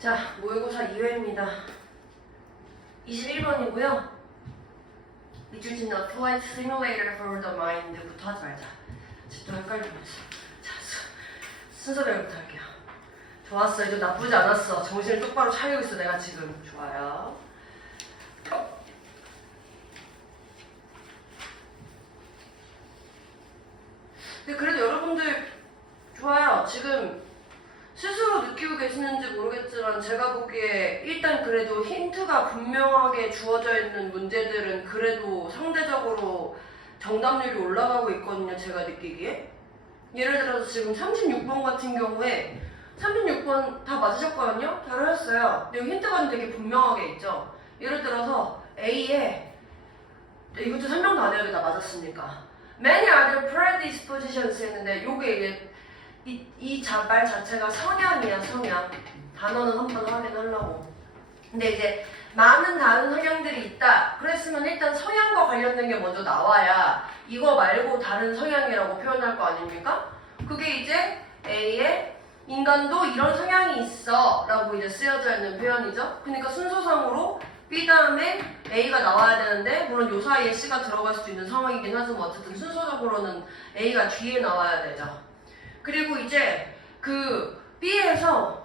자, 모의고사 2회입니다. 21번이고요. 밑줄 짓는 Flight Simulator for the Mind부터 하지 말자. 또 헷갈리면서. 자, 순서대로부터 할게요. 좋았어. 이제 나쁘지 않았어. 정신을 똑바로 차리고 있어, 내가 지금. 좋아요. 근데 그래도 여러분들 좋아요. 지금 스스로 느끼고 계시는지 모르겠지만 제가 보기에 일단 그래도 힌트가 분명하게 주어져 있는 문제들은 그래도 상대적으로 정답률이 올라가고 있거든요. 제가 느끼기에. 예를 들어서 지금 36번 같은 경우에 36번 다 맞으셨거든요? 잘 하셨어요. 근데 여기 힌트가 되게 분명하게 있죠. 예를 들어서 A에 이것도 설명도 안 해야 돼. 다 맞았으니까. Many other predispositions 했는데 요게 이게 이 말 자체가 성향이야, 성향. 단어는 한번 확인하려고. 근데 이제 많은 다른 성향들이 있다. 그랬으면 일단 성향과 관련된 게 먼저 나와야 이거 말고 다른 성향이라고 표현할 거 아닙니까? 그게 이제 A의 인간도 이런 성향이 있어 라고 이제 쓰여져 있는 표현이죠. 그러니까 순서상으로 B 다음에 A가 나와야 되는데 물론 요 사이에 C가 들어갈 수도 있는 상황이긴 하지만 어쨌든 순서적으로는 A가 뒤에 나와야 되죠. 그리고 이제 그 B에서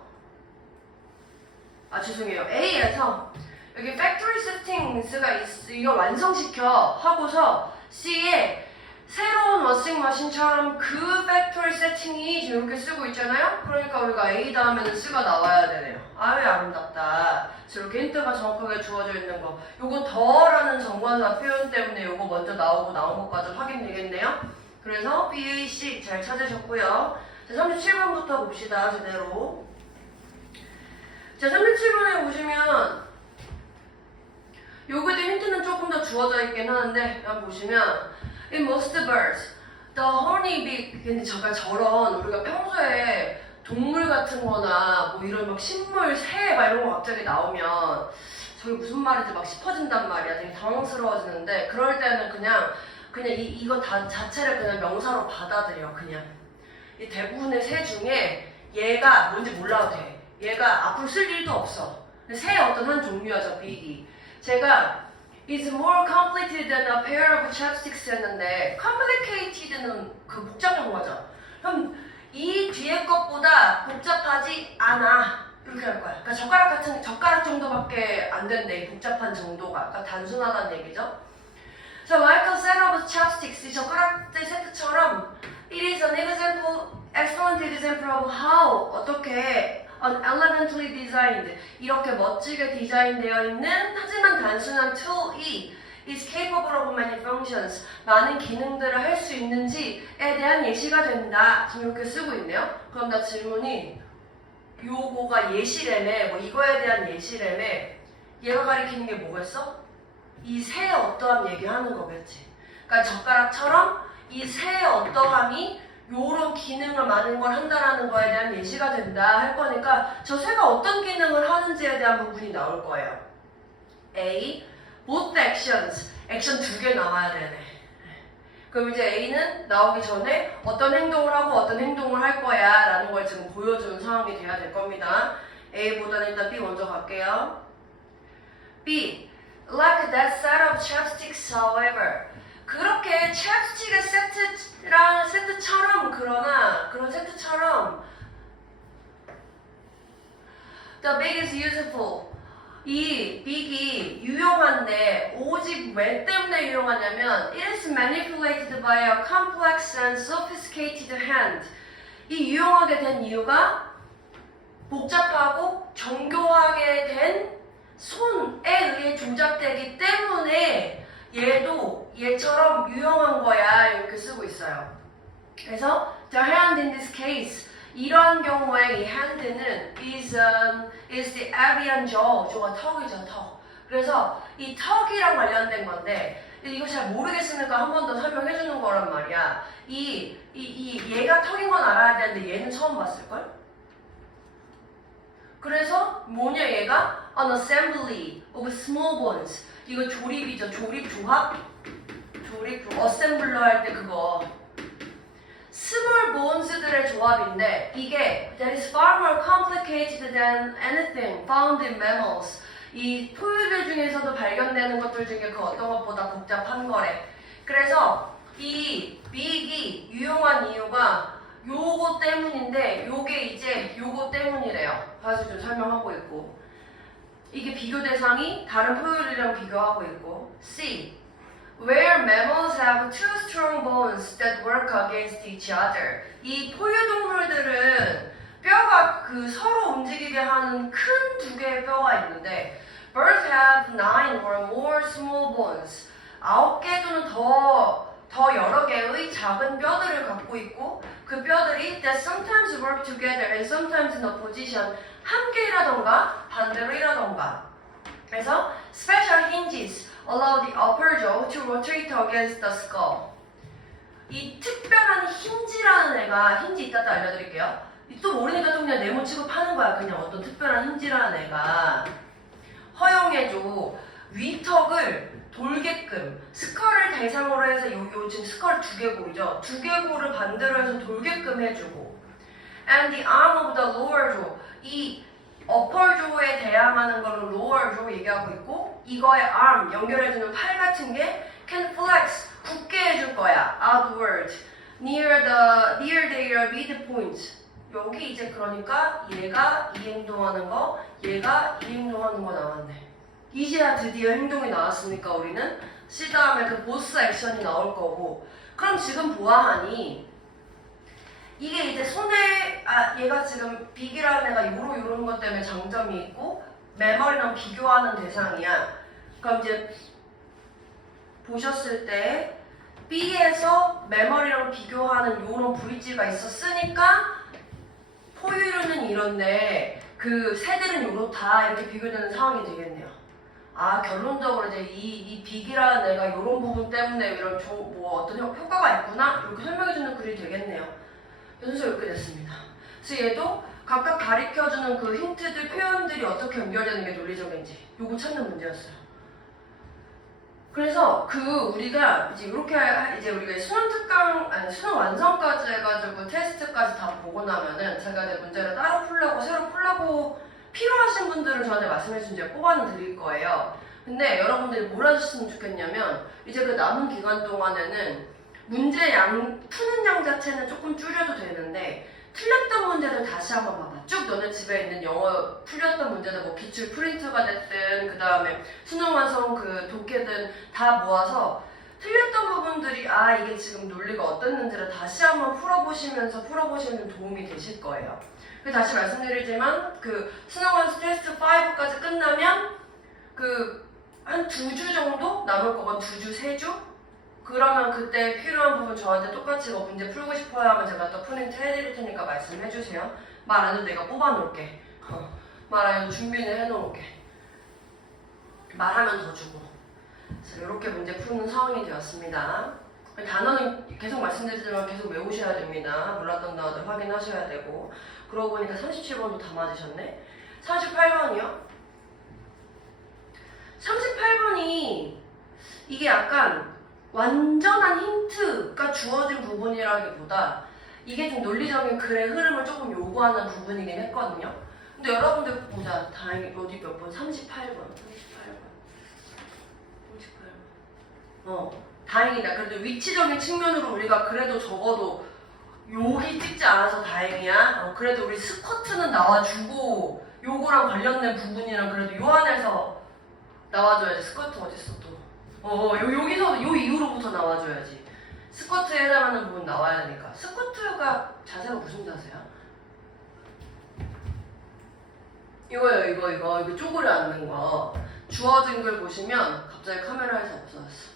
죄송해요. A에서 여기 factory settings가 이걸 완성시켜 하고서 C에 새로운 워싱머신처럼 그 factory setting이 지금 이렇게 쓰고 있잖아요. 그러니까 우리가 A 다음에는 C가 나와야 되네요. 아유 아름답다. 저렇게 힌트가 정확하게 주어져 있는 거. 요거 더라는 정관사 표현 때문에 요거 먼저 나온 것까지 확인되겠네요. 그래서 B, A, C 잘 찾으셨고요. 자, 37번부터 봅시다. 제대로. 자, 37번에 보시면 요거도 힌트는 조금 더 주어져 있긴 하는데 한번 보시면 In most birds, the horny beak 근데 저런 우리가 평소에 동물 같은 거나 뭐 이런 막 식물, 새 막 이런 거 갑자기 나오면 저게 무슨 말인지 막 싶어진단 말이야. 되게 당황스러워지는데 그럴 때는 그냥 이거 다 자체를 그냥 명사로 받아들여. 그냥 이 대부분의 새 중에 얘가 뭔지 몰라도 돼. 얘가 앞으로 쓸 일도 없어. 근데 새의 어떤 한 종류야죠. 빅이. 제가 It's more complicated than a pair of chopsticks 했는데 complicated는 그 복잡한 거죠. 그럼 이 뒤에 것보다 복잡하지 않아. 이렇게 할 거야. 그러니까 젓가락 정도밖에 안 된대. 이 복잡한 정도가. 그러니까 단순하다는 얘기죠. So like a set of chopsticks, 이 젓가락들 세트처럼 it is an excellent example of how 어떻게 elegantly designed 이렇게 멋지게 디자인되어 있는 하지만 단순한 tool이 is capable of many functions 많은 기능들을 할 수 있는지에 대한 예시가 된다. 지금 이렇게 쓰고 있네요. 그럼 나 질문이 요거가 예시래매 뭐 이거에 대한 예시래매 얘가 가리키는 게 뭐겠어? 이 새의 어떠함 얘기하는 거겠지. 그러니까 젓가락처럼 이 새의 어떠함이 요런 기능을 많은 걸 한다라는 거에 대한 예시가 된다 할 거니까 저 새가 어떤 기능을 하는지에 대한 부분이 나올 거예요. A. Both actions. 액션 2개 나와야 되네. 그럼 이제 A는 나오기 전에 어떤 행동을 하고 어떤 행동을 할 거야 라는 걸 지금 보여주는 상황이 돼야 될 겁니다. A보다는 일단 B 먼저 갈게요. B. Like that set of chopsticks, however. 그렇게 찹스틱의 세트처럼 그런 세트처럼 The big is useful. 이 big이 유용한데 오직 왜 때문에 유용하냐면 It is manipulated by a complex and sophisticated hand. 이 유용하게 된 이유가 복잡하고 정교하게 된 손에 의해 조작되기 때문에 얘도 얘처럼 유용한 거야 이렇게 쓰고 있어요. 그래서 the hand in this case 이런 경우에 이 hand는 is the avian jaw. 저가 턱이죠, 턱. 그래서 이 턱이랑 관련된 건데 이거 잘 모르겠으니까 한 번 더 설명해 주는 거란 말이야. 얘가 턱인 건 알아야 되는데 얘는 처음 봤을걸? 그래서 뭐냐 얘가 an assembly of small bones. 이거 조립이죠. 조합? assembler 할 때 그거 small bones들의 조합인데 이게 that is far more complicated than anything found in mammals. 이 포유류 중에서도 발견되는 것들 중에 그 어떤 것보다 복잡한 거래. 그래서 이 big이 유용한 이유가 요거 때문인데 요게 이제 요거 때문이래요. 다시 좀 설명하고 있고 이게 비교 대상이 다른 포유류랑 비교하고 있고 C. Where mammals have two strong bones that work against each other. 이 포유동물들은 뼈가 그 서로 움직이게 하는 큰 두 개의 뼈가 있는데 birds have 9 or more small bones. 9개 또는 더 여러 개의 작은 뼈들을 갖고 있고 그 뼈들이 that sometimes work together and sometimes in opposition. 함께 일하던가 반대로 일하던가. 그래서 special hinges allow the upper jaw to rotate against the skull. 이 특별한 힌지라는 애가 힌지 이따 알려드릴게요. 또 모르니까 또 그냥 네모 취급하는 거야. 그냥 어떤 특별한 힌지라는 애가 허용해줘. 위턱을 돌게끔 스컬을 대상으로 해서 요 지금 스컬 두개골이죠. 두개골을 반대로 해서 돌게끔 해주고 and the arm of the lower jaw. 이 upper jaw에 대항하는 걸로 lower jaw 얘기하고 있고 이거의 arm 연결해주는 팔 같은 게 can flex 굳게 해줄 거야. outward near their midpoint. 여기 이제 그러니까 얘가 이 행동하는 거 얘가 이 행동하는 거 나왔네. 이제야 드디어 행동이 나왔으니까 우리는 C 다음에 그 보스 액션이 나올 거고 그럼 지금 보아하니 이게 이제 손에 얘가 지금 빅이라는 애가 요런 것 때문에 장점이 있고 메모리랑 비교하는 대상이야. 그럼 이제 보셨을 때 B에서 메모리랑 비교하는 요런 브릿지가 있었으니까 포유류는 이런데 그 새들은 요렇다 이렇게 비교되는 상황이 되겠네요. 결론적으로 이제 이 빅이라는 애가 요런 부분 때문에 이런 뭐 어떤 효과가 있구나 이렇게 설명해주는 글이 되겠네요. 연습 이렇게 됐습니다. 그래서 얘도 각각 가리켜주는 그 힌트들, 표현들이 어떻게 연결되는 게 논리적인지 요거 찾는 문제였어요. 그래서 우리가 이제 이렇게 이제 우리가 수능 완성까지 해가지고 테스트까지 다 보고 나면은 제가 이제 문제를 따로 풀려고 새로 풀려고 필요하신 분들은 저한테 말씀해주신 제가 뽑아는 드릴 거예요. 근데 여러분들이 뭘 하셨으면 좋겠냐면 이제 그 남은 기간 동안에는 문제 푸는 양 자체는 조금 줄여도 되는데 틀렸던 문제들 다시 한번 봐봐. 쭉 너네 집에 있는 영어 풀렸던 문제들 뭐 기출 프린트가 됐든 그 다음에 수능 완성 그 독해든 다 모아서 틀렸던 부분들이 이게 지금 논리가 어땠는지를 다시 한번 풀어보시면 도움이 되실 거예요. 다시 말씀드리지만 그 수능 완성 테스트 5까지 끝나면 한 2주 정도 남을 거건 2주, 3주? 그러면 그때 필요한 부분 저한테 똑같이 뭐 문제 풀고 싶어요 하면 제가 또 프린트 해드릴 테니까 말씀해주세요. 말 안 해도 내가 뽑아놓을게. 말 안 해도 준비는 해놓을게. 말하면 더 주고. 그래서 이렇게 문제 푸는 상황이 되었습니다. 단어는 계속 말씀드리지만 계속 외우셔야 됩니다. 몰랐던 단어들 확인하셔야 되고. 그러고 보니까 37번도 다 맞으셨네. 38번이요? 38번이 이게 약간 완전한 힌트가 주어진 부분이라기보다 이게 좀 논리적인 글의 흐름을 조금 요구하는 부분이긴 했거든요. 근데 여러분들 보자. 다행히 어디 몇 번? 38번. 다행이다. 그래도 위치적인 측면으로 우리가 그래도 적어도 여기 찍지 않아서 다행이야. 그래도 우리 스쿼트는 나와주고 요거랑 관련된 부분이랑 그래도 요 안에서 나와줘야지. 스쿼트 어딨어 또. 여기서 요 이후로부터 나와줘야지. 스쿼트에 해당하는 부분 나와야 되니까. 스쿼트가 자세가 무슨 자세야? 이거 쪼그려 앉는 거. 주어진 글 보시면 갑자기 카메라에서 없어졌어.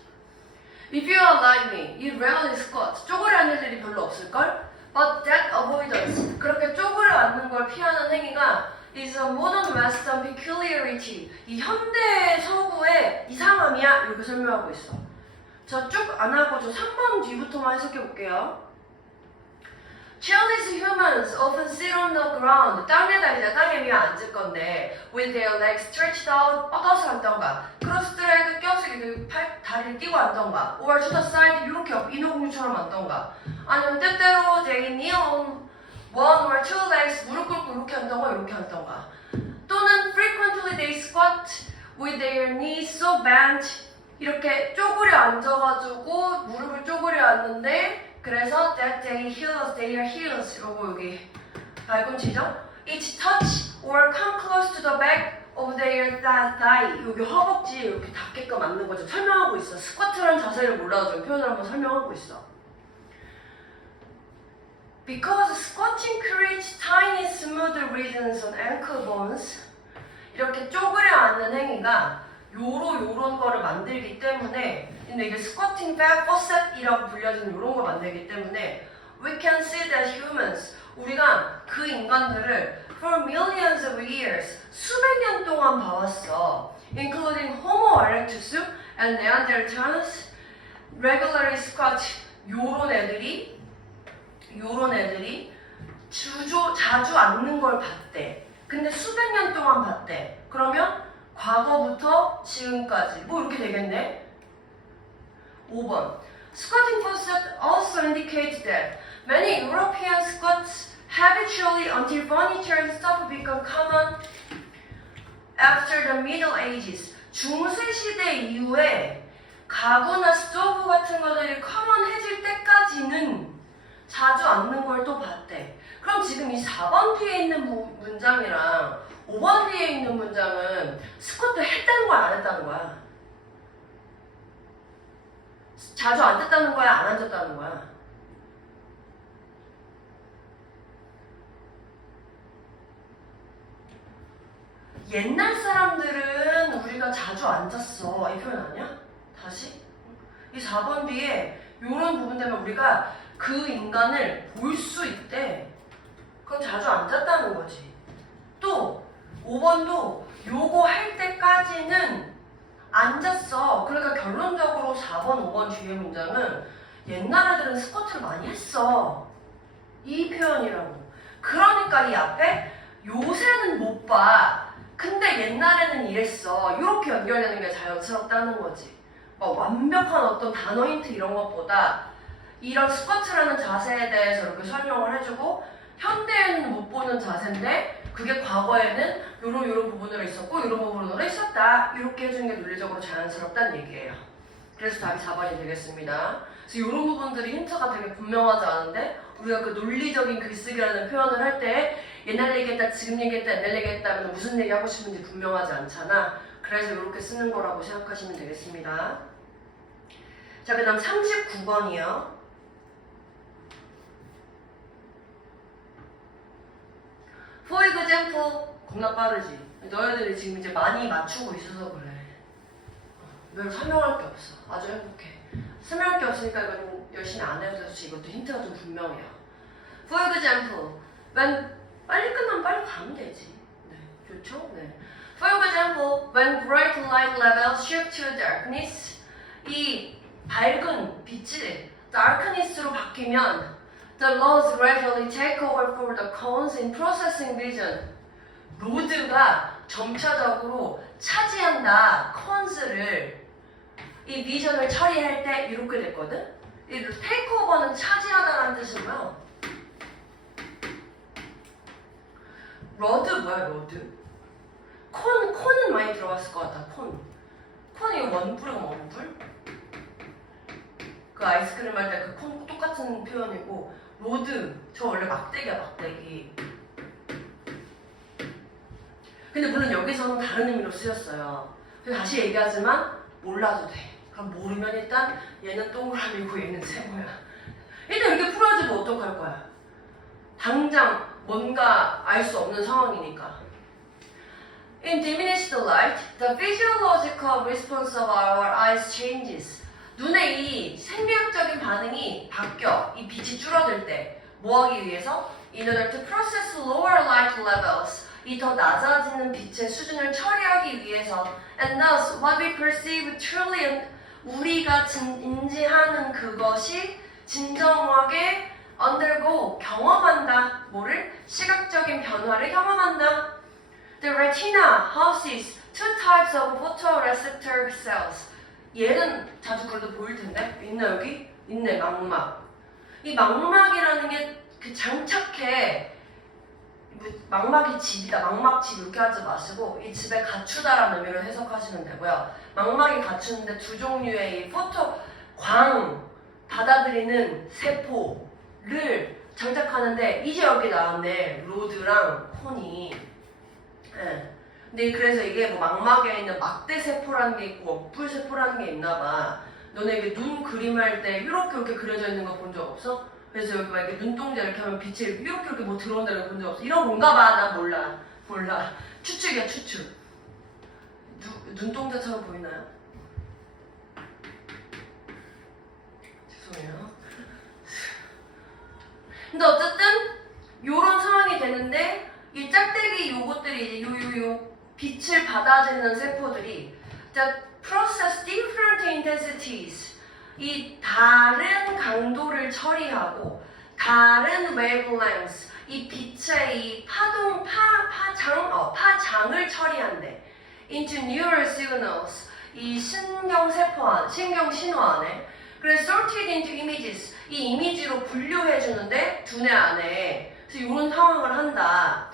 If you are like me, you rarely squat. 쪼그려 앉을 일이 별로 없을걸? But that avoidance, 그렇게 쪼그려 앉는 걸 피하는 행위가 is a modern Western peculiarity. 이 현대 서구의 이상함이야. 이렇게 설명하고 있어. 자, 쭉 안 하고 저 3번 뒤부터만 해석해 볼게요. Childish humans often sit on the ground. 땅에다 이제 땅에 위에 앉을 건데 with their legs stretched out 뻗어서 앉던가 크로스드레그 껴서 다리를 끼고 앉던가 or to the side 이렇게 인어공주처럼 앉던가 아니면 때때로 they kneel on one or two legs 무릎 꿇고 이렇게 앉던가 이렇게 앉던가 또는 frequently they squat with their knees so bent 이렇게 쪼그려 앉아가지고 무릎을 쪼그려 앉는데 그래서 that their heels 요거 여기 발꿈치죠? each touch or come close to the back of their thigh 여기 허벅지 이렇게 닿게끔 앉는 거 좀 설명하고 있어. 스쿼트라는 자세를 몰라도 좀 표현을 한번 설명하고 있어. Because squatting creates tiny smooth regions on ankle bones 이렇게 쪼그려 앉는 행위가 요런 거를 만들기 때문에 근데 이게 스쿼팅 facet이라고 불려지는 요런 걸 만들기 때문에 we can see that humans 우리가 그 인간들을 for millions of years 수백 년 동안 봐왔어 including Homo erectus and Neanderthals regularly squat 요런 애들이 자주 앉는 걸 봤대 근데 수백 년 동안 봤대 그러면 과거부터 지금까지 뭐 이렇게 되겠네 5번 Squatting facet also indicates that many European squats habitually until furniture and stuff become common after the Middle Ages 중세 시대 이후에 가구나 스토브 같은 것들이 커먼해질 때까지는 자주 앉는 걸 또 봤대 그럼 지금 이 4번 뒤에 있는 문장이랑 5번 뒤에 있는 문장은 스쿼트 했다는 거야 안 했다는 거야? 자주 앉았다는 거야 안 앉았다는 거야? 옛날 사람들은 우리가 자주 앉았어 이 표현 아니야? 다시? 이 4번 뒤에 이런 부분 때문에 우리가 그 인간을 볼 수 있대 그럼 자주 앉았다는 거지 또 5번도 요거 할 때까지는 앉았어. 그러니까 결론적으로 4번, 5번 뒤에 문장은 옛날 애들은 스쿼트를 많이 했어. 이 표현이라고. 그러니까 이 앞에 요새는 못 봐. 근데 옛날에는 이랬어. 이렇게 연결되는 게 자연스럽다는 거지. 막 완벽한 어떤 단어 힌트 이런 것보다 이런 스쿼트라는 자세에 대해서 이렇게 설명을 해주고 현대에는 못 보는 자세인데 그게 과거에는 요런 부분으로 있었고 요런 부분으로 있었다 이렇게 해주는 게 논리적으로 자연스럽다는 얘기예요. 그래서 답이 4번이 되겠습니다. 그래서 요런 부분들이 힌트가 되게 분명하지 않은데 우리가 그 논리적인 글쓰기라는 표현을 할 때 옛날 얘기했다 지금 얘기했다 옛날 얘기했다 하면 무슨 얘기 하고 싶은지 분명하지 않잖아. 그래서 이렇게 쓰는 거라고 생각하시면 되겠습니다. 자, 그 다음 39번이요. For example, 겁나 빠르지? 너희들이 지금 이제 많이 맞추고 있어서 그래. 별 설명할 게 없어. 아주 행복해. 설명할 게 없으니까 이건 열심히 안 해도 돼서 이것도 힌트가 좀 분명해요. For example, when 빨리 끝나면 빨리 가면 되지. 네, 좋죠? 네. For example, when bright light levels shift to darkness, 이 밝은 빛이 darkness로 바뀌면 the roads gradually take over for the cones in processing vision. 로드가 점차적으로 차지한다. 컨스를 이 비전을 처리할 때 이렇게 됐거든. 이 take over는 차지하다라는 뜻이고요. 로드 뭐야 로드? 콘은 많이 들어갔을 것 같다. 콘이 원뿔이고 원뿔? 그 아이스크림 할 때 그 콘 똑같은 표현이고 로드 저 원래 막대기야 막대기. 근데 물론 여기서는 다른 의미로 쓰였어요. 그래서 다시 얘기하지만 몰라도 돼. 그럼 모르면 일단 얘는 동그라미고 얘는 세모야. 일단 이렇게 풀어주면 어떡할 거야? 당장 뭔가 알 수 없는 상황이니까. In diminished light, the physiological response of our eyes changes. 눈의 이 생리학적인 반응이 바뀌어. 이 빛이 줄어들 때 뭐 하기 위해서? In order to process lower light levels. 이 더 낮아지는 빛의 수준을 처리하기 위해서. And thus, what we perceive truly, 우리가 인지하는 그것이 진정하게 undergo 경험한다. 뭐를? 시각적인 변화를 경험한다. The retina houses two types of photoreceptor cells. 얘는 자주 그래도 보일 텐데 있나 여기? 있네. 망막. 이 망막이라는 게 그 장착해 망막이 집이다, 망막집 이렇게 하지 마시고 이 집에 갖추다라는 의미로 해석하시면 되고요. 망막이 갖추는데 두 종류의 이 광 받아들이는 세포를 장착하는데 이제 여기 나왔네. 로드랑 콘이. 네. 근데 그래서 이게 뭐 망막에 있는 막대세포라는 게 있고 억불세포라는 게 있나봐. 너네 이게 눈 그림할 때 이렇게 그려져 있는 거 본 적 없어? 그래서 여기 막 이렇게 눈동자 이렇게 하면 빛이 이렇게 뭐 들어온다는 거 본 적 없어? 이런 건가 봐. 난 몰라. 추측이야, 추측. 눈동자처럼 보이나요? 죄송해요. 근데 어쨌든 요런 상황이 되는데 이 짝대기 요것들이 이제 요 빛을 받아들이는 세포들이 process different intensities 이 다른 강도를 처리하고 다른 wavelengths 이 빛의 이 파장을 처리한대. into neural signals 이 신경 신호 안에. 그래서 sorted into images 이 이미지로 분류해 주는데 두뇌 안에. 그래서 이런 상황을 한다.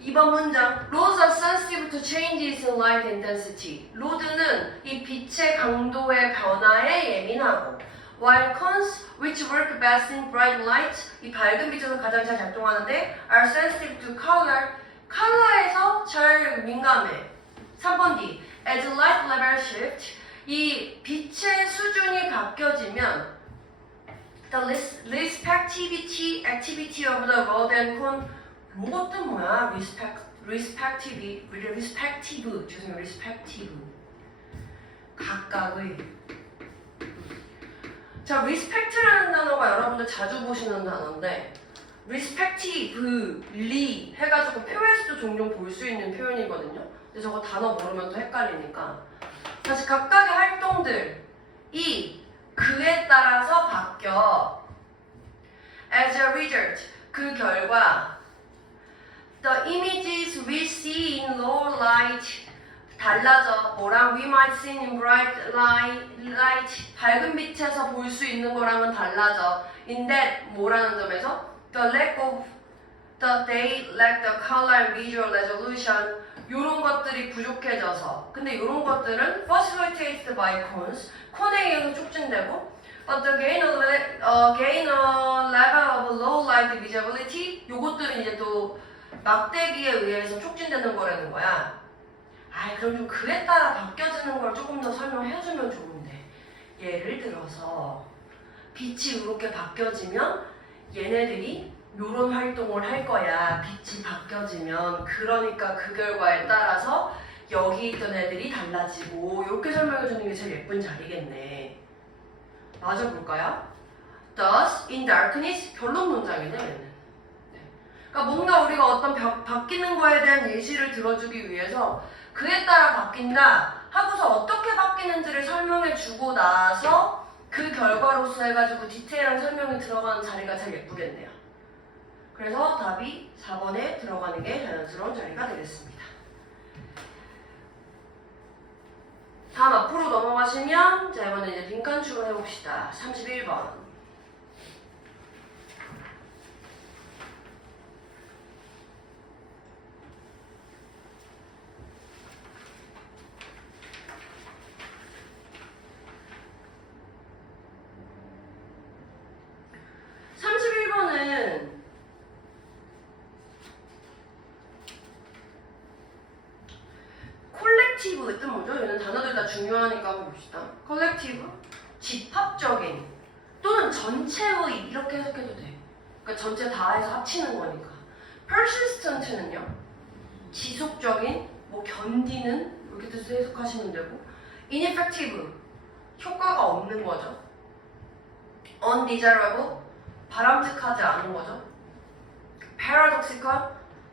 2번 문장. Rods are sensitive to changes in light intensity. 로드는 이 빛의 강도의 변화에 예민하고 while cones, which work best in bright light, 이 밝은 빛에서 가장 잘 작동하는데 are sensitive to color. 컬러에서 잘 민감해. 3번 D. As light level shift, 이 빛의 수준이 바뀌어지면 the respectivity activity of the rod and cone 로봇은 뭐야? respective 각각의. 자, respect라는 단어가 여러분들 자주 보시는 단어인데 respectively 해가지고 표에서도 종종 볼 수 있는 표현이거든요. 근데 저거 단어 모르면 또 헷갈리니까 다시 각각의 활동들이 그에 따라서 바뀌어. As a result, 그 결과 The images we see in low light 달라져. 뭐랑 we might see in bright light 밝은 빛에서 볼 수 있는 거랑은 달라져. In that 뭐라는 점에서 they lack the color and visual resolution 요런 것들이 부족해져서. 근데 요런 것들은 facilitated by cones 콘에 의해서 촉진되고 but the gain a level of low light visibility 요것들은 이제 또 막대기에 의해서 촉진되는 거라는 거야. 그럼 좀 그에 따라 바뀌어지는 걸 조금 더 설명해주면 좋은데. 예를 들어서 빛이 이렇게 바뀌어지면 얘네들이 이런 활동을 할 거야. 빛이 바뀌어지면. 그러니까 그 결과에 따라서 여기 있던 애들이 달라지고 이렇게 설명해주는 게 제일 예쁜 자리겠네. 맞아볼까요? Thus, in darkness 결론 문장이네 얘는. 그러니까 뭔가 우리가 어떤 바뀌는 거에 대한 예시를 들어주기 위해서 그에 따라 바뀐다 하고서 어떻게 바뀌는지를 설명해 주고 나서 그 결과로서 해가지고 디테일한 설명이 들어가는 자리가 제일 예쁘겠네요. 그래서 답이 4번에 들어가는 게 자연스러운 자리가 되겠습니다. 다음 앞으로 넘어가시면 자 이번에 이제 빈칸 추가해봅시다. 31번. 컬렉티브 뜻 뭐죠? 얘는 단어들 다 중요하니까 한번 봅시다. 컬렉티브, 집합적인 또는 전체의 이렇게 해석해도 돼. 그러니까 전체 다 해서 합치는 거니까. persistent는요, 지속적인, 뭐 견디는 이렇게 뜻을 해석하시면 되고, ineffective, 효과가 없는 거죠. undesirable, 바람직하지 않은 거죠. paradoxical,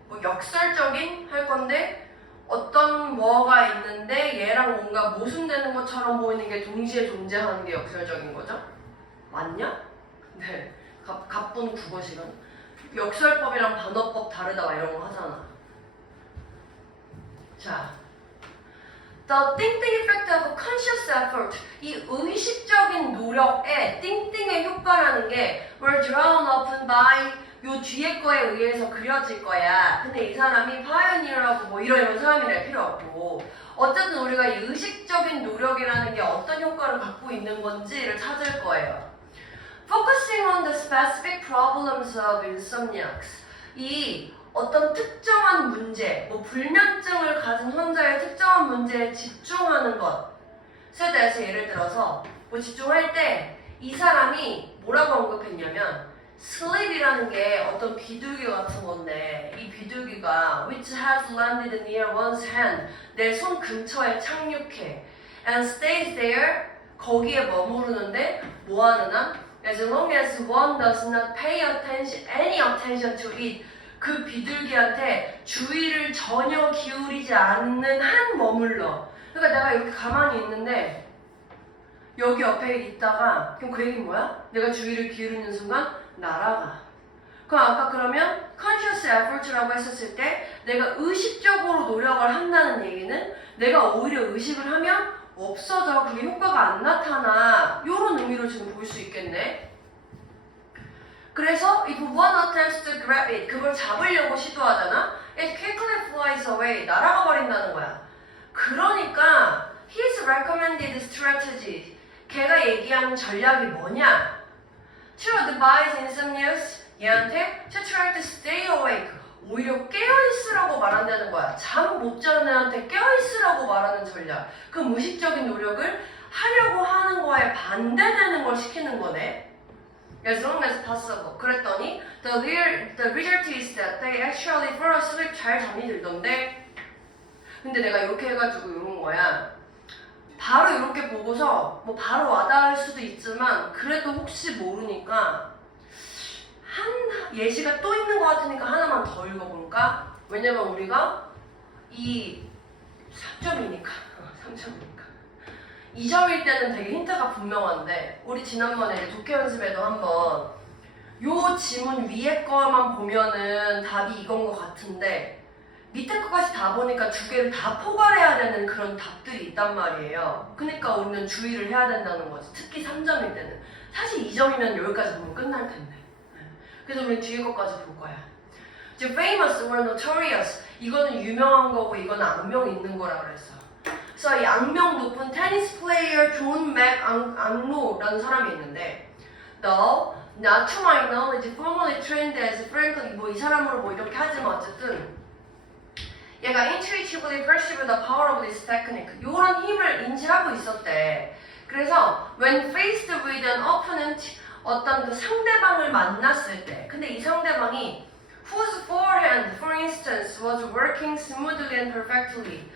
뭐 역설적인 할 건데 어떤 뭐가 있는데 얘랑 뭔가 모순되는 것처럼 보이는 게 동시에 존재하는 게 역설적인 거죠? 맞냐? 네. 가쁜 국어 시간. 역설법이랑 반어법 다르다 막 이런 거 하잖아. 자, The 띵띵 effect of conscious effort. 이 의식적인 노력에 띵띵의 효과라는 게 were drawn upon by 요 뒤에 거에 의해서 그려질 거야. 근데 이 사람이 pioneer라고 뭐 이런 사람이랄 필요 없고 어쨌든 우리가 이 의식적인 노력이라는 게 어떤 효과를 갖고 있는 건지를 찾을 거예요. Focusing on the specific problems of insomniacs. 이 어떤 특정한 문제, 뭐 불면증을 가진 환자의 특정한 문제에 집중하는 것에 대해서 예를 들어서 뭐 집중할 때 이 사람이 뭐라고 언급했냐면 sleep이라는 게 어떤 비둘기 같은 건데 이 비둘기가 which has landed near one's hand 내 손 근처에 착륙해 and stays there 거기에 머무르는데 뭐 하는 한 as long as one does not pay attention, any attention to it 그 비둘기한테 주의를 전혀 기울이지 않는 한 머물러. 그러니까 내가 이렇게 가만히 있는데 여기 옆에 있다가 그럼 그 얘기는 뭐야? 내가 주의를 기울이는 순간 날아가. 그럼 아까 그러면 conscious effort라고 했었을 때 내가 의식적으로 노력을 한다는 얘기는 내가 오히려 의식을 하면 없어져. 그게 효과가 안 나타나. 이런 의미로 지금 볼 수 있겠네. 그래서 if one attempts to grab it, 그걸 잡으려고 시도하잖아. It quickly flies away. 날아가 버린다는 거야. 그러니까 his recommended strategy, 걔가 얘기하는 전략이 뭐냐? To advise insomniacs, 얘한테 to try to stay awake. 오히려 깨어있으라고 말한다는 거야. 잠 못 자는 애한테 깨어있으라고 말하는 전략. 그 무의식적인 노력을 하려고 하는 거에 반대되는 걸 시키는 거네. As long as possible. 그랬더니 the result is that they actually fall asleep. 잘 잠이 들던데. 근데 내가 이렇게 해가지고 이런 거야. 바로 이렇게 보고서 뭐 바로 와닿을 수도 있지만 그래도 혹시 모르니까 한 예시가 또 있는 것 같으니까 하나만 더 읽어볼까? 왜냐면 우리가 이 3점이니까 3점이니까 2점일 때는 되게 힌트가 분명한데 우리 지난번에 독해 연습에도 한번 요 지문 위에 거만 보면은 답이 이건 것 같은데 밑에 것까지 다 보니까 두 개를 다 포괄해야 되는 그런 답들이 있단 말이에요. 그러니까 우리는 주의를 해야 된다는 거지. 특히 3점일 때는. 사실 2점이면 여기까지 보면 끝날 텐데. 그래서 우리는 뒤에 것까지 볼 거야. 이제 famous or notorious 이거는 유명한 거고 이거는 악명 있는 거라 그랬어. 그래서 이 악명 높은 테니스 플레이어 존 맥앙로라는 사람이 있는데 though not to my knowledge formally trained as frankly 뭐 이 사람으로 뭐 이렇게 하지만 어쨌든 얘가 intuitively perceive the power of this technique 요런 힘을 인지하고 있었대. 그래서 when faced with an opponent 어떤 그 상대방을 만났을 때 근데 이 상대방이 whose forehand, for instance, was working smoothly and perfectly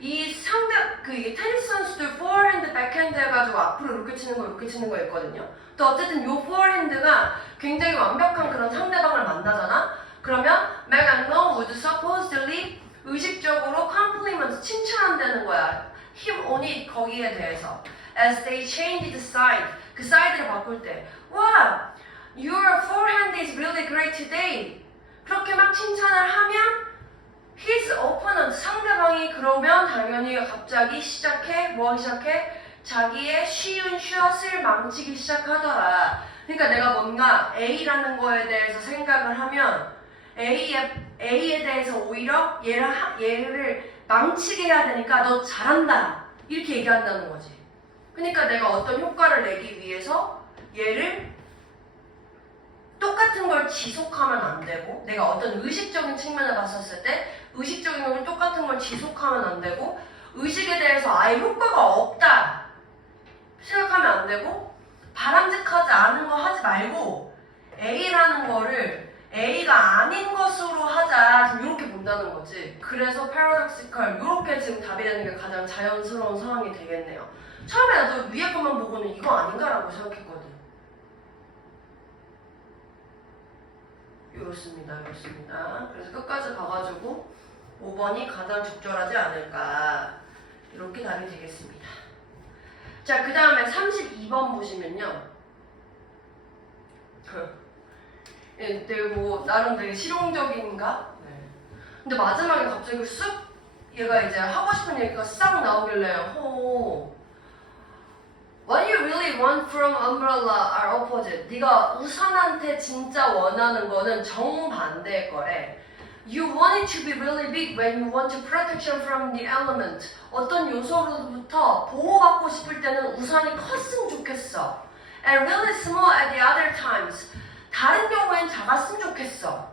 이 이 테니스 선수들 forehand, backhand 해가지고 앞으로 이렇게 치는 거 있거든요. 또 어쨌든 요 forehand가 굉장히 완벽한 그런 상대방을 만나잖아. 그러면 McEnroe would supposedly 의식적으로 compliment, 칭찬한다는 거야. him on it, 거기에 대해서. As they changed side, 그 사이드를 바꿀 때 Wow, your forehand is really great today. 그렇게 막 칭찬을 하면 his opponent, 상대방이 그러면 당연히 갑자기 뭐 하기 시작해? 자기의 쉬운 샷을 망치기 시작하더라. 그러니까 내가 뭔가 A라는 거에 대해서 생각을 하면 A에 대해서 오히려 얘를 망치게 해야 되니까 너 잘한다 이렇게 얘기한다는 거지. 그러니까 내가 어떤 효과를 내기 위해서 얘를 똑같은 걸 지속하면 안 되고 내가 어떤 의식적인 측면을 봤었을 때 의식적인 걸 똑같은 걸 지속하면 안 되고 의식에 대해서 아예 효과가 없다 생각하면 안 되고 바람직하지 않은 거 하지 말고 A라는 거를 A가 아닌 것으로 하자 지금 이렇게 본다는 거지. 그래서 paradoxical 이렇게 지금 답이 되는 게 가장 자연스러운 상황이 되겠네요. 처음에 나도 위에 것만 보고는 이거 아닌가라고 생각했거든. 이렇습니다. 그래서 끝까지 봐가지고 5번이 가장 적절하지 않을까 이렇게 답이 되겠습니다. 자, 그 다음에 32번 보시면요. 되게 뭐 나름 되게 실용적인가? 네. 근데 마지막에 갑자기 쑥 얘가 이제 하고 싶은 얘기가 싹 나오길래 What you really want from umbrella are opposite. 네가 우산한테 진짜 원하는 거는 정반대의 거래. You want it to be really big when you want to protection from the element. 어떤 요소로부터 보호받고 싶을 때는 우산이 컸으면 좋겠어. And really small at the other times. 다른 경우엔 작았으면 좋겠어.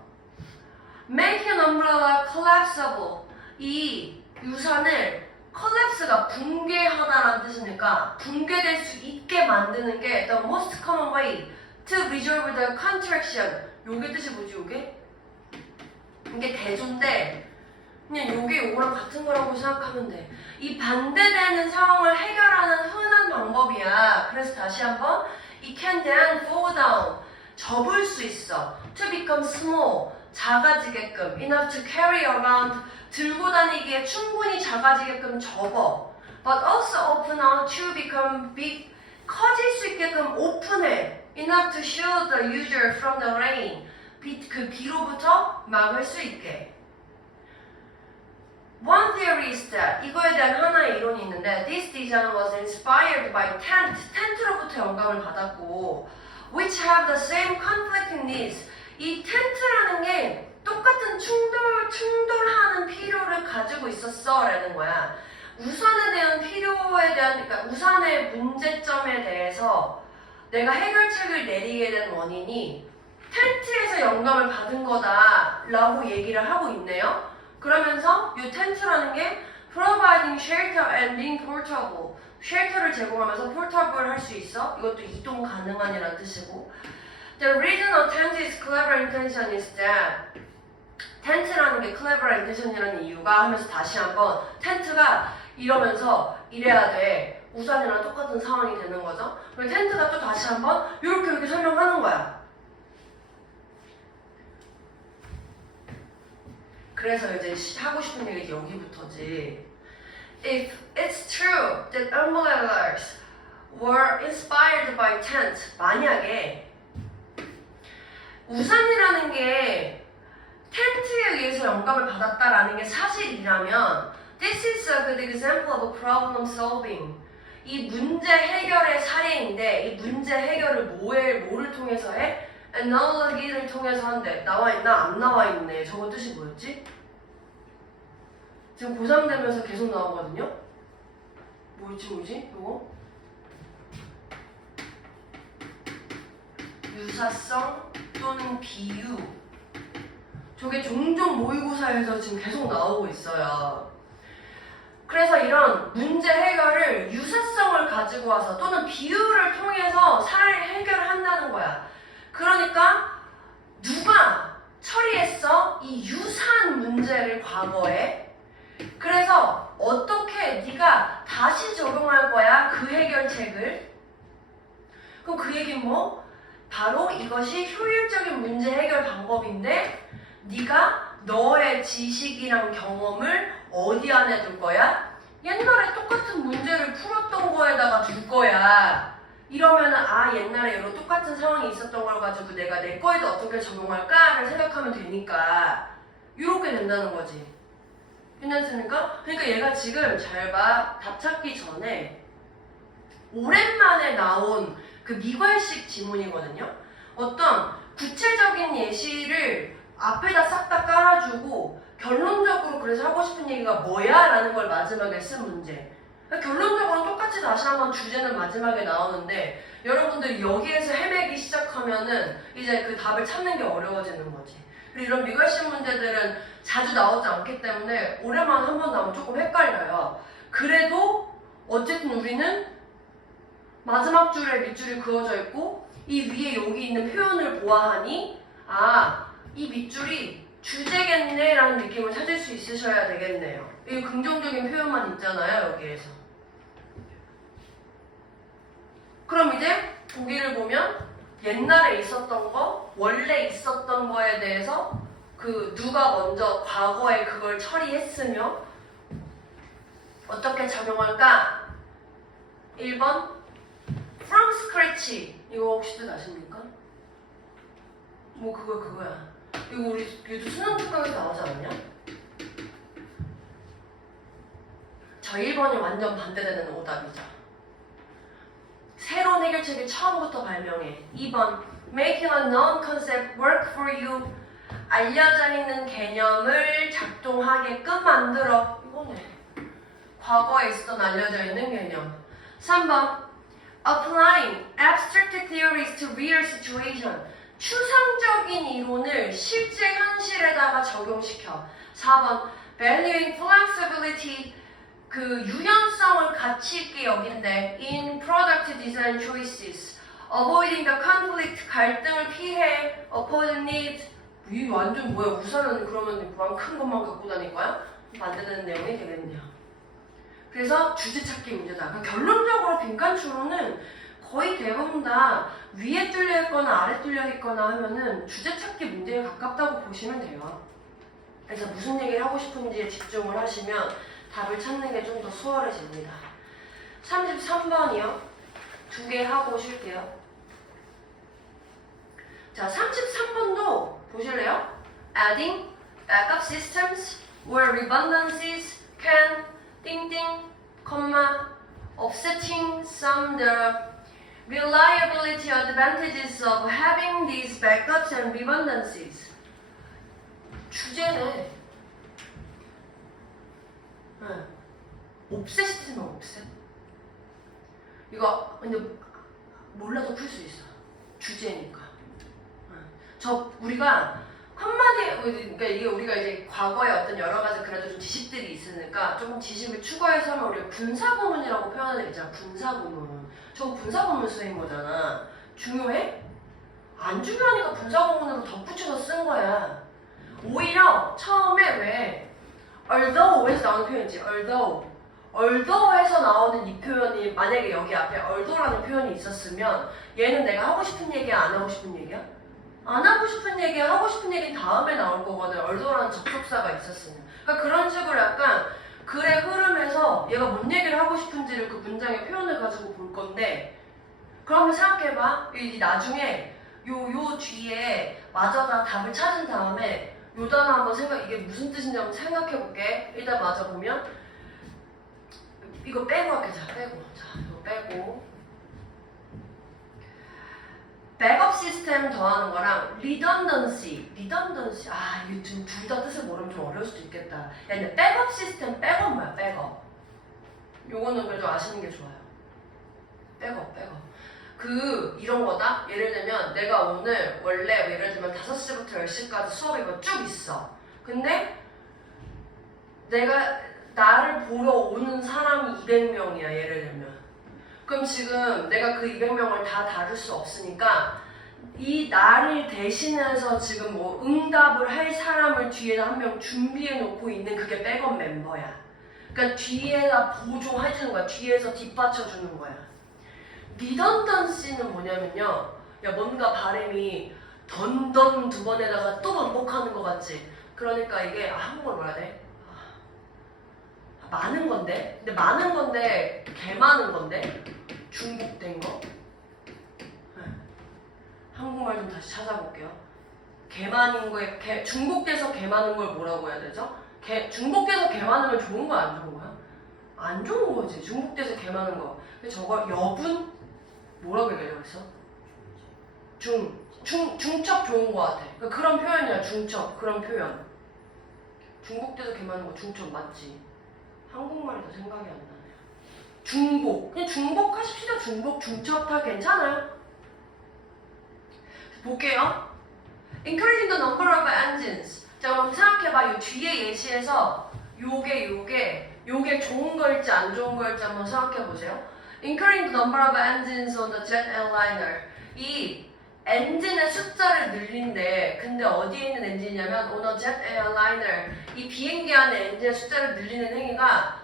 Make an umbrella collapsible. 이 우산을 collapse가 붕괴하다라는 뜻이니까 붕괴될 수 있게 만드는 게 the most common way to resolve the contraction. 요게 뜻이 뭐지 요게? 이게 대조인데 그냥 요게 요거랑 같은 거라고 생각하면 돼. 이 반대되는 상황을 해결하는 흔한 방법이야. 그래서 다시 한번 It can then fall down. 접을 수 있어. To become small. 작아지게끔. Enough to carry around. 들고 다니기에 충분히 작아지게끔 접어. But also open out to become big. 커질 수 있게끔 오픈해. Enough to shield the user from the rain. 그 비로부터 막을 수 있게. One theory is that 이거에 대한 하나의 이론이 있는데 This design was inspired by tent. 텐트로부터 영감을 받았고 which have the same conflicting needs. 이 텐트라는 게 똑같은 충돌하는 필요를 가지고 있었어 라는 거야. 우산에 대한 필요에 대한 그러니까 우산의 문제점에 대해서 내가 해결책을 내리게 된 원인이 텐트에서 영감을 받은 거다 라고 얘기를 하고 있네요. 그러면서 이 텐트라는 게 providing shelter and being portable. 쉘터를 제공하면서 portable 할 수 있어. 이것도 이동 가능한이라는 뜻이고 The reason a tent is clever intention is that 텐트라는 게 clever intention이라는 이유가 하면서 다시 한번 텐트가 이러면서 이래야 돼. 우산이랑 똑같은 상황이 되는 거죠. 그리고 텐트가 또 다시 한번 이렇게 설명하는 거야. 그래서 이제 하고 싶은 얘기 여기부터지. If it's true that umbrellas were inspired by tents, 만약에 우산이라는 게 텐트에 의해서 영감을 받았다라는 게 사실이라면 This is a good example of problem solving. 이 문제 해결의 사례인데 이 문제 해결을 뭐를 통해서 해? analogy를 통해서 한대. 나와 있나? 안 나와 있네. 저거 뜻이 뭐였지? 지금 고3 되면서 계속 나오거든요? 뭐지? 이거? 유사성 또는 비유. 저게 종종 모의고사에서 지금 계속 나오고 있어요. 그래서 이런 문제 해결을 유사성을 가지고 와서 또는 비유를 통해서 해결을 한다는 거야. 그러니까 누가 처리했어? 이 유사한 문제를 과거에. 그래서 어떻게 네가 다시 적용할 거야? 그 해결책을. 그럼 그 얘기는 뭐? 바로 이것이 효율적인 문제 해결 방법인데 네가 너의 지식이랑 경험을 어디 안에 둘 거야? 옛날에 똑같은 문제를 풀었던 거에다가 둘 거야. 이러면은 옛날에 이런 똑같은 상황이 있었던 걸 가지고 내가 내 거에도 어떻게 적용할까를 생각하면 되니까 이렇게 된다는 거지. 괜찮습니까? 그러니까 얘가 지금 잘 봐. 답 찾기 전에 오랜만에 나온 그 미괄식 지문이거든요. 어떤 구체적인 예시를 앞에다 싹 다 깔아주고 결론적으로 그래서 하고 싶은 얘기가 뭐야? 라는 걸 마지막에 쓴 문제. 결론적으로 똑같이 다시 한번 주제는 마지막에 나오는데 여러분들이 여기에서 헤매기 시작하면은 이제 그 답을 찾는 게 어려워지는 거지. 그리고 이런 미괄식 문제들은 자주 나오지 않기 때문에 오랜만에 한 번 나오면 조금 헷갈려요. 그래도 어쨌든 우리는 마지막 줄에 밑줄이 그어져 있고 이 위에 여기 있는 표현을 보아하니 이 밑줄이 주제겠네 라는 느낌을 찾을 수 있으셔야 되겠네요. 이 긍정적인 표현만 있잖아요 여기에서. 그럼 이제 보기를 보면 옛날에 있었던 거, 원래 있었던 거에 대해서 그 누가 먼저 과거에 그걸 처리했으며 어떻게 적용할까? 1번 From scratch. 이거 혹시 뜻 아십니까? 뭐 그거야. 이거 우리 요즘 수능 특강에서 나오지 않았냐? 자, 1번이 완전 반대되는 오답이죠. 새로운 해결책을 처음부터 발명해. 2번 Making a non-concept work for you. 알려져 있는 개념을 작동하게끔 만들어. 이거네. 과거에 있었던 알려져 있는 개념. 3번 Applying abstract theories to real situation. 추상적인 이론을 실제 현실에다가 적용시켜. 4번 Valuing flexibility. 그 유연성을 가치 있게 여긴대. In product design choices. Avoiding the conflict. 갈등을 피해. Oppose needs. 이 완전 뭐야? 우산은 그러면 그만 큰 것만 갖고 다닐 거야? 만드는 내용이 되겠네요. 그래서 주제 찾기 문제다. 그러니까 결론적으로 빈칸 추론은 거의 대부분 다 위에 뚫려 있거나 아래 뚫려 있거나 하면은 주제 찾기 문제에 가깝다고 보시면 돼요. 그래서 무슨 얘기를 하고 싶은지에 집중을 하시면 답을 찾는 게 좀 더 수월해집니다. 33번이요. 2개 하고 오실게요. 자, 33번도 보실래요? Adding backup systems where redundancies can 띵띵, offsetting some the reliability advantages of having these backups and redundancies. 주제네. 옵셋이 쓰면 옵셋. 이거 근데 몰라도 풀 수 있어. 주제니까. 우리가 한마디, 그러니까 이게 우리가 이제 과거에 어떤 여러 가지 그래도 좀 지식들이 있으니까 조금 지식을 추가해서 하면 우리가 분사구문이라고 표현을 했잖아. 분사구문. 저거 분사구문 쓰인 거잖아. 중요해? 안 중요하니까 분사구문으로 덧붙여서 쓴 거야. 오히려 처음에 왜 although-에서 나오는 표현이지. although-에서 나오는 이 표현이 만약에 여기 앞에 although-라는 표현이 있었으면 얘는 내가 하고 싶은 얘기야, 안 하고 싶은 얘기야? 안 하고 싶은 얘기, 하고 싶은 얘기는 다음에 나올 거거든. although-라는 접속사가 있었으면. 그러니까 그런 식으로 약간 글의 흐름에서 얘가 뭔 얘기를 하고 싶은지를 그 문장의 표현을 가지고 볼 건데, 그러면 생각해봐. 이 나중에 요 뒤에 맞아가 답을 찾은 다음에 요 단어 한번 이게 무슨 뜻인지 한번 생각해볼게. 일단 맞아보면 이거 빼고 할게. 자, 빼고. 자, 이거 빼고. 백업 시스템 더하는 거랑 redundancy. 아, 이거 좀 둘 다 뜻을 모르면 좀 어려울 수도 있겠다. 야, 근데 백업 시스템, 백업 뭐야, 백업. 요거는 그래도 아시는 게 좋아요. 백업. 이런 거다? 예를 들면 내가 오늘 원래 예를 들면 5시부터 10시까지 수업이 쭉 있어. 근데 나를 보러 오는 사람이 200명이야, 예를 들면. 그럼 지금 내가 그 200명을 다 다룰 수 없으니까 이 나를 대신해서 지금 뭐 응답을 할 사람을 뒤에다 한 명 준비해 놓고 있는 그게 백업 멤버야. 그러니까 뒤에다 보조해주는 거야. 뒤에서 뒷받쳐주는 거야. 리던던시는 뭐냐면요. 야, 뭔가 발음이 던던 두 번에다가 또 반복하는 것 같지? 그러니까 이게 한국어로 뭐라 해야 돼? 많은 건데? 근데 많은 건데 개 많은 건데? 중복된 거? 네. 한국말 좀 다시 찾아볼게요. 개 많은 거에 중복돼서 개 많은 걸 뭐라고 해야 되죠? 중복돼서 개 많으면 좋은 거야, 안 좋은 거야? 안 좋은 거지. 중복돼서 개 많은 거. 근데 저거 여분? 뭐라고 얘기하려고 했어? 중첩 좋은 거 같아. 그러니까 그런 표현이야, 중첩. 그런 표현. 중복돼서 개 많은 거 중첩 맞지? 한국말이 더 생각이 안 나네요. 중복. 그냥 중복하십시다. 중첩 다 괜찮아요. 볼게요. Increasing the number of engines. 자, 그럼 생각해봐. 이 뒤에 예시에서 요게 좋은 걸지 안 좋은 걸지 한번 생각해보세요. Increasing the number of engines on the jet airliner. 이 엔진의 숫자를 늘린대. 근데 어디에 있는 엔진이냐면 on a jet airliner. 이 비행기 안에 엔진의 숫자를 늘리는 행위가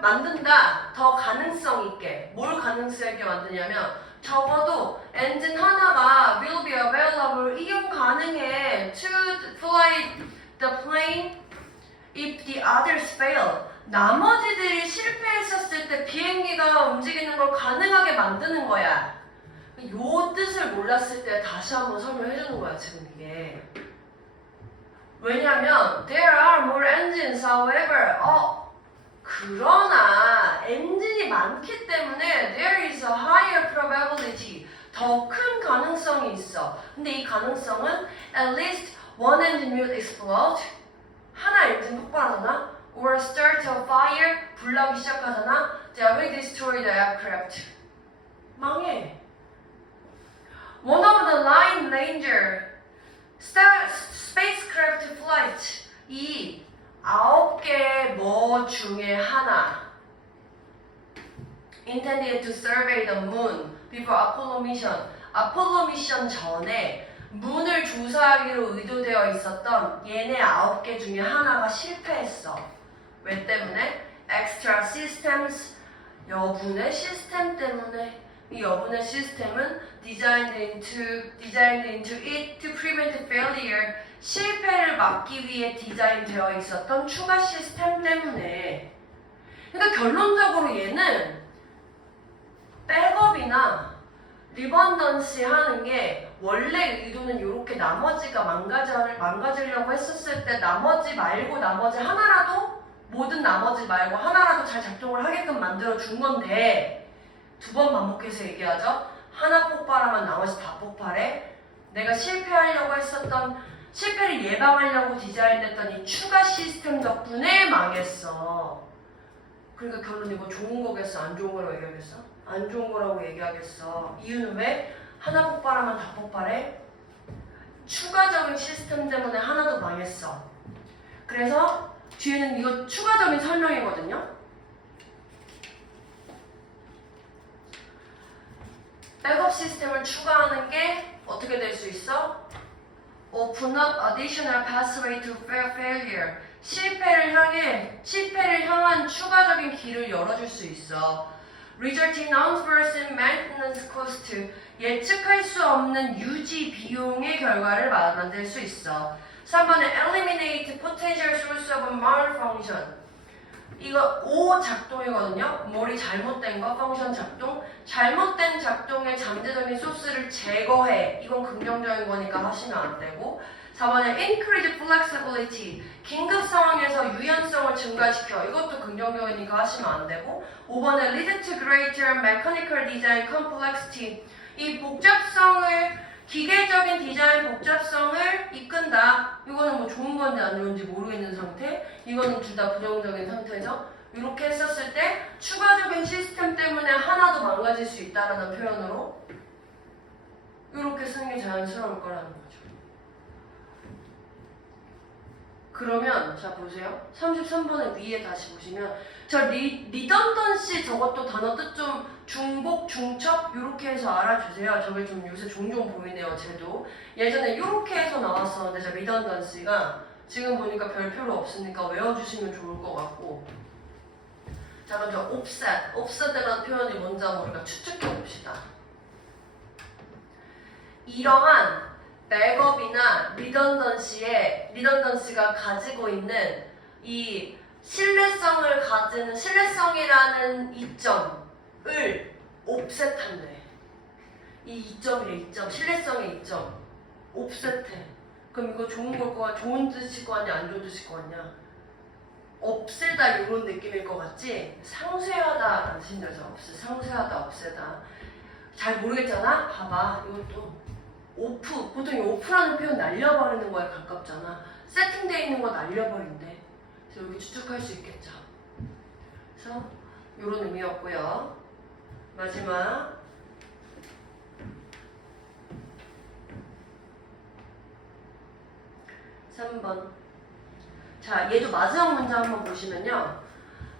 만든다. 더 가능성 있게. 뭘 가능성 있게 만드냐면 적어도 엔진 하나가 will be available. 이용 가능해. To fly the plane if the others fail. 나머지들이 실패했었을 때 비행기가 움직이는 걸 가능하게 만드는 거야. 요 뜻을 몰랐을 때 다시 한번 설명해 주는 거야, 지금 이게. 왜냐면 there are more engines, however. 그러나 엔진이 많기 때문에 there is a higher probability. 더 큰 가능성이 있어. 근데 이 가능성은 at least one engine will explode. 하나 엔진 폭발하잖아. Or start a fire. 불 나기 시작하잖아. That will destroy the aircraft. 망해. One of the Line Ranger spacecraft flight. 이 9개의 뭐 중에 하나. Intended to survey the moon before Apollo mission. 아폴로 미션 전에 문을 조사하기로 의도되어 있었던 얘네 9개 중에 하나가 실패했어. 왜 때문에? Extra systems. 여분의 시스템 때문에. 이 여분의 시스템은 designed into it to prevent failure. 실패를 막기 위해 디자인되어 있었던 추가 시스템 때문에. 그러니까 결론적으로 얘는 백업이나 리번던시 하는 게 원래 의도는 이렇게 나머지가 망가지려고 했었을 때 나머지 말고 나머지 하나라도 모든 나머지 말고 하나라도 잘 작동을 하게끔 만들어 준 건데 두 번 반복해서 얘기하죠. 하나 폭발하면 나머지 다 폭발해. 내가 실패하려고 했었던 실패를 예방하려고 디자인됐던 이 추가 시스템 덕분에 망했어. 그러니까 결론 이거 좋은 거겠어? 안 좋은 거라고 얘기하겠어? 안 좋은 거라고 얘기하겠어. 이유는 왜? 하나 폭발하면 다 폭발해? 추가적인 시스템 때문에 하나도 망했어. 그래서 뒤에는 이거 추가적인 설명이거든요. 백업 시스템을 추가하는 게 어떻게 될 수 있어? Open up additional pathway to failure. 실패를 향한 추가적인 길을 열어줄 수 있어. Resulting unforeseen maintenance cost. 예측할 수 없는 유지 비용의 결과를 만들 수 있어. 3번은 eliminate potential source of malfunction. 이거 O 작동이거든요. 뭘이 잘못된 거, 펑션 작동. 잘못된 작동의 잠재적인 소스를 제거해. 이건 긍정적인 거니까 하시면 안 되고. 4번에 increase flexibility. 긴급 상황에서 유연성을 증가시켜. 이것도 긍정적이니까 하시면 안 되고. 5번에 lead to greater mechanical design complexity. 이 기계적인 디자인 복잡성을 이끈다. 이거는 뭐 좋은 건지 안 좋은지 모르겠는 상태. 이거는 둘 다 부정적인 상태죠. 이렇게 했었을 때 추가적인 시스템 때문에 하나도 망가질 수 있다라는 표현으로 이렇게 쓰는 게 자연스러울 거라는 거죠. 그러면 자 보세요. 33번의 위에 다시 보시면 저 리던던시 저것도 단어 뜻 좀 중복, 중첩 이렇게 해서 알아주세요. 저게 좀 요새 종종 보이네요. 쟤도 예전에 이렇게 해서 나왔었는데 저 리던던시가 지금 보니까 별 필요 없으니까 외워주시면 좋을 것 같고. 자 먼저 offset이라는 표현이 뭔지 한번 우리가 추측해 봅시다. 이러한 백업이나 리던던시가 가지고 있는 이 신뢰성이라는 이점을 옵셋한대. 이 이점이래. 이점, 신뢰성의 이점 옵셋해. 그럼 이거 좋은 뜻일 거 아니야, 안 좋은 뜻일 거 아니야? 없애다 이런 느낌일 것 같지? 상쇄하다 라는 심리죠. 상쇄하다, 없애다. 잘 모르겠잖아? 봐봐. 이것도 보통 이 오프라는 표현 날려버리는 거에 가깝잖아. 세팅되어 있는 거 날려버린대. 그래서 여기 추측할 수 있겠죠. 그래서 이런 의미였고요. 마지막 3번. 자, 얘도 마지막 문제 한번 보시면요.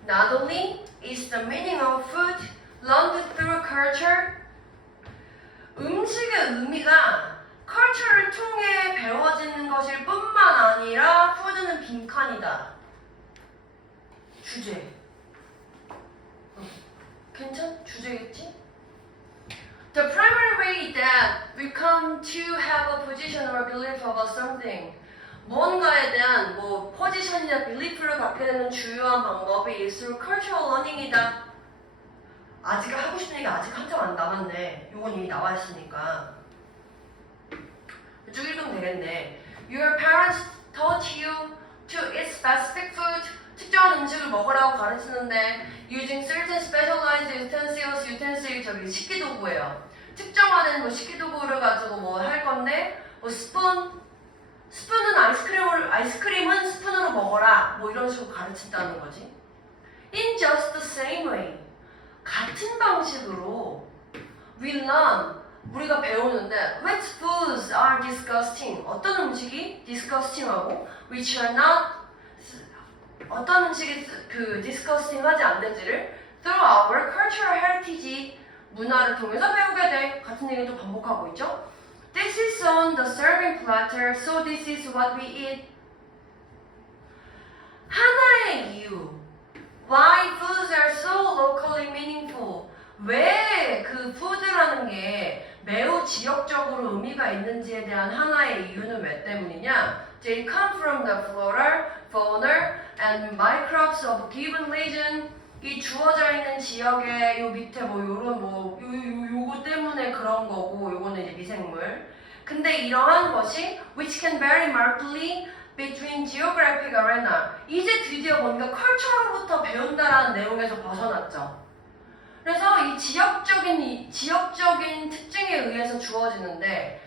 Not only is the meaning of food learned through culture. 음식의 의미가 culture를 통해 배워지는 것일 뿐만 아니라 food는 빈칸이다. 주제. 괜찮? 주제겠지? The primary way that we come to have a position or belief about something. 뭔가에 대한 포지션이나 belief를 갖게 되는 주요한 방법이 through cultural learning이다. 아직 하고 싶은 얘기 아직 한참 안 남았네. 요건 이미 나와 있으니까 쭉 읽으면 되겠네. Your parents taught you to eat specific food. 특정한 음식을 먹으라고 가르치는데 using certain specialized utensil 저기 식기도구예요. 특정한 뭐 식기도구를 가지고 뭐 할 건데 뭐 스푼은 아이스크림은 스푼으로 먹어라 뭐 이런 식으로 가르친다는 거지. In just the same way. 같은 방식으로 we learn 우리가 배우는데 which foods are disgusting 어떤 음식이 disgusting하고 which are not 어떤 음식이 그 disgusting하지 않는지를 through our cultural heritage 문화를 통해서 배우게 돼. 같은 얘기를 또 반복하고 있죠. This is on the serving platter, so this is what we eat. 하나의 이유. Why foods are so locally meaningful? 왜 그 food라는 게 매우 지역적으로 의미가 있는지에 대한 하나의 이유는 왜 때문이냐? They come from the flora, fauna, and microbes of given region. 이 주어져 있는 지역에 요 밑에 뭐 요런 뭐 요거 때문에 그런 거고 요거는 이제 미생물. 근데 이러한 것이 which can vary markedly between geographic arena. 이제 드디어 뭔가 컬처로부터 배운다라는 내용에서 벗어났죠. 그래서 이 지역적인 특징에 의해서 주어지는데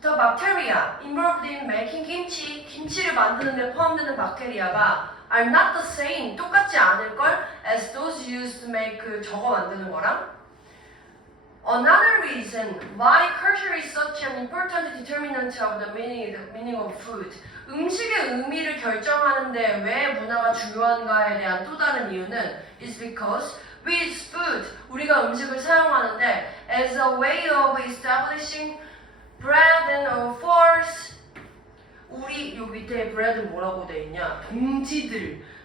The bacteria involved in making kimchi, 김치를 만드는 데 포함되는 박테리아가 are not the same, 똑같지 않을걸 as those used to make 그 저거 만드는 거랑 Another reason why culture is such an important determinant of the meaning of food. 음식의 의미를 결정하는데 왜 문화가 중요한가에 대한 또 다른 이유는 is because we use food, 우리가 음식을 사용하는데 as a way of establishing bread and force. 우리 요 밑에 bread은 뭐라고 돼 있냐?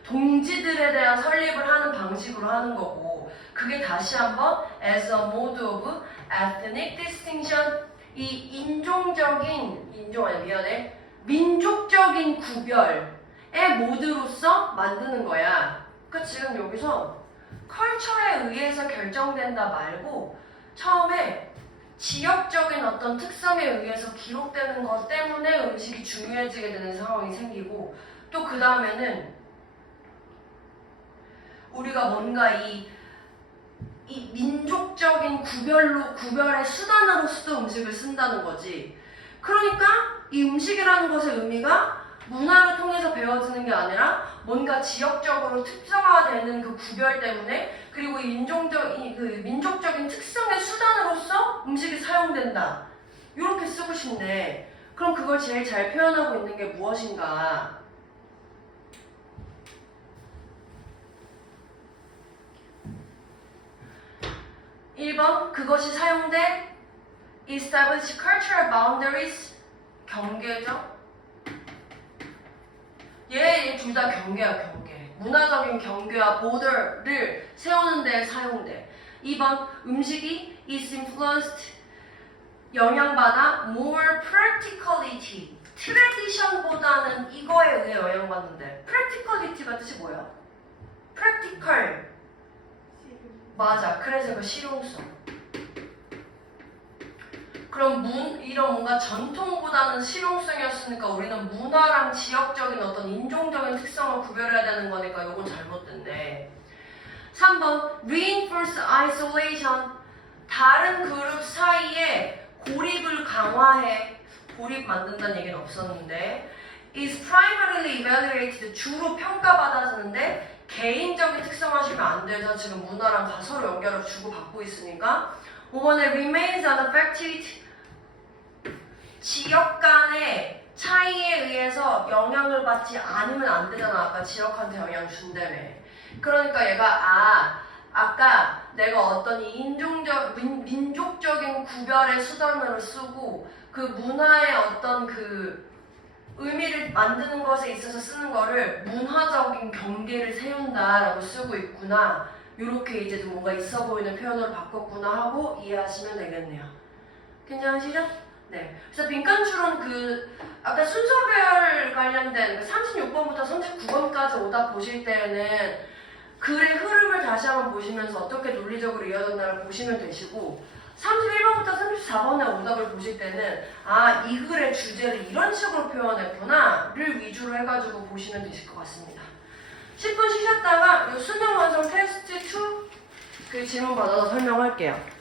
동지들에 대한 설립을 하는 방식으로 하는 거고 그게 다시 한번 as a mode of ethnic distinction 이 민족적인 구별의 모드로서 만드는 거야. 그러니까 지금 여기서 컬처에 의해서 결정된다 말고 처음에 지역적인 어떤 특성에 의해서 기록되는 것 때문에 음식이 중요해지게 되는 상황이 생기고 또 그 다음에는 우리가 뭔가 이 민족적인 구별의 수단으로서도 음식을 쓴다는 거지. 그러니까 이 음식이라는 것의 의미가 문화를 통해서 배워지는 게 아니라 뭔가 지역적으로 특성화되는 그 구별 때문에 그리고 이 민족적인 특성의 수단으로서 음식이 사용된다. 이렇게 쓰고 싶네. 그럼 그걸 제일 잘 표현하고 있는 게 무엇인가? 1번 그것이 사용돼 establish cultural boundaries 경계죠. 얘 둘 다 경계야 경계. 문화적인 경계와 border를 세우는 데 사용돼. 2번 음식이 is influenced 영향받아 more practicality 트레디션보다는 이거에 의해 영향받는데 practicality가 뜻이 뭐야? practical 맞아. 그래서 그 실용성. 그럼 이런 뭔가 전통보다는 실용성이었으니까 우리는 문화랑 지역적인 어떤 인종적인 특성을 구별해야 되는 거니까 이건 잘못됐네. 3번 reinforce isolation 다른 그룹 사이에 고립을 강화해. 고립 만든다는 얘기는 없었는데 is primarily evaluated 주로 평가받아지는데 개인적인 특성 하시면 안 되죠. 지금 문화랑 서로 연결을 주고받고 있으니까 5번에 remains unaffected 지역 간의 차이에 의해서 영향을 받지 않으면 안 되잖아. 아까 지역한테 영향 준다며. 그러니까 얘가 아까 내가 어떤 민족적인 구별의 수단으로 쓰고 그 문화의 어떤 그 의미를 만드는 것에 있어서 쓰는 거를 문화적인 경계를 세운다라고 쓰고 있구나. 이렇게 이제 좀 뭔가 있어 보이는 표현으로 바꿨구나 하고 이해하시면 되겠네요. 괜찮으시죠? 네. 그래서 빈칸 추론 아까 순서별 관련된 36번부터 39번까지 오다 보실 때는 글의 흐름을 다시 한번 보시면서 어떻게 논리적으로 이어졌나를 보시면 되시고 31번부터 34번의 오답을 보실 때는 아, 이 글의 주제를 이런 식으로 표현했구나 를 위주로 해가지고 보시면 되실 것 같습니다. 10분 쉬셨다가 이 수능 완성 테스트 2 그 질문 받아서 설명할게요.